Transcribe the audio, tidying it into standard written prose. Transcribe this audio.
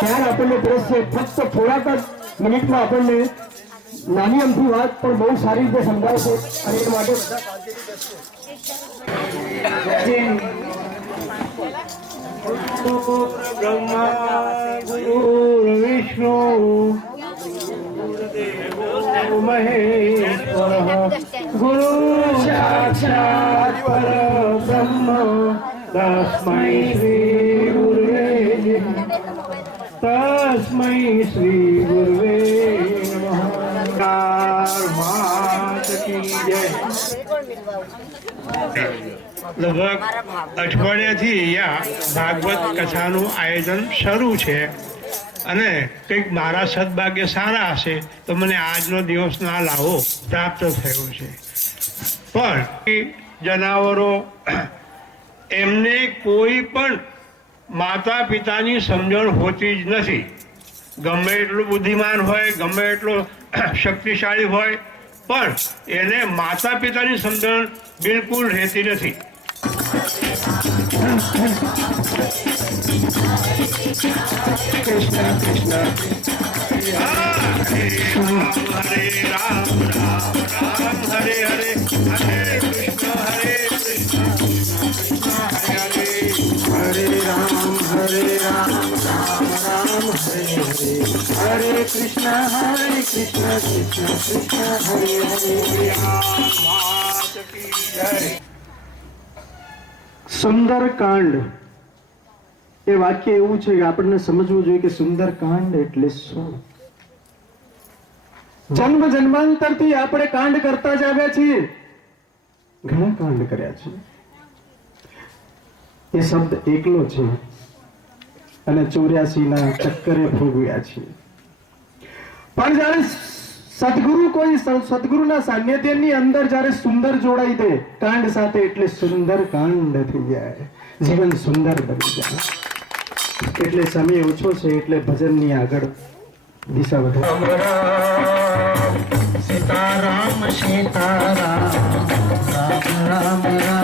ત્યારે આપણને દ્રશ્ય ફક્ત થોડાક જ મિનિટમાં આપણને નાની અમથી વાત પણ બહુ સારી રીતે સમજાવશે અને એ માટે બ્રહ્મા ગુરુ વિષ્ણુ મહેશ્વર ગુરુ સાક્ષાત પરબ્રહ્મ તસ્મૈ શ્રી ગુરુવે નમઃ. માત કી જય. લગભગ અઠવાડિયાથી અહીંયા ભાગવત કથાનું આયોજન શરૂ છે અને કંઈક મારા સદભાગ્ય સારા હશે તો મને આજનો દિવસનો આ લાવો પ્રાપ્ત થયો છે. પણ જનાવરો એમને કોઈ પણ માતા પિતાની સમજણ હોતી જ નથી. ગમે એટલું બુદ્ધિમાન હોય, ગમે એટલો શક્તિશાળી હોય, પણ એને માતા પિતાની સમજણ બિલકુલ રહેતી નથી. કૃષ્ણ કૃષ્ણ હરે રામ રામ રામ હરે હરે હરે કૃષ્ણ હરે કૃષ્ણ હરે હરે હરે રામ રામ રામ હરે હરે હરે કૃષ્ણ કૃષ્ણ કૃષ્ણ હરે હરે. માત કી જય. સુંદરકાંડ એ વાક્ય એવું છે કે આપણને સમજવું જોઈએ કે સુંદરકાંડ એટલે શું. જન્મ જન્માંતરથી આપણે કાંડ કરતા જ આવ્યા છીએ, ઘણા કાંડ કર્યા છે. એ શબ્દ એકલો છે અને 84 ના ચક્કરે ભોગવ્યા છીએ. પણ જયારે સદગુરુના સાનિધ્યની અંદર જયારે સુંદર જોડાઈ દે કાંડ સાથે એટલે સુંદર કાંડ થઈ જાય, જીવન સુંદર બની જાય. એટલે સમય ઓછો છે એટલે ભજનની આગળ દિશા વધારે. સીતારામ સીતારામ રામ રામ રામ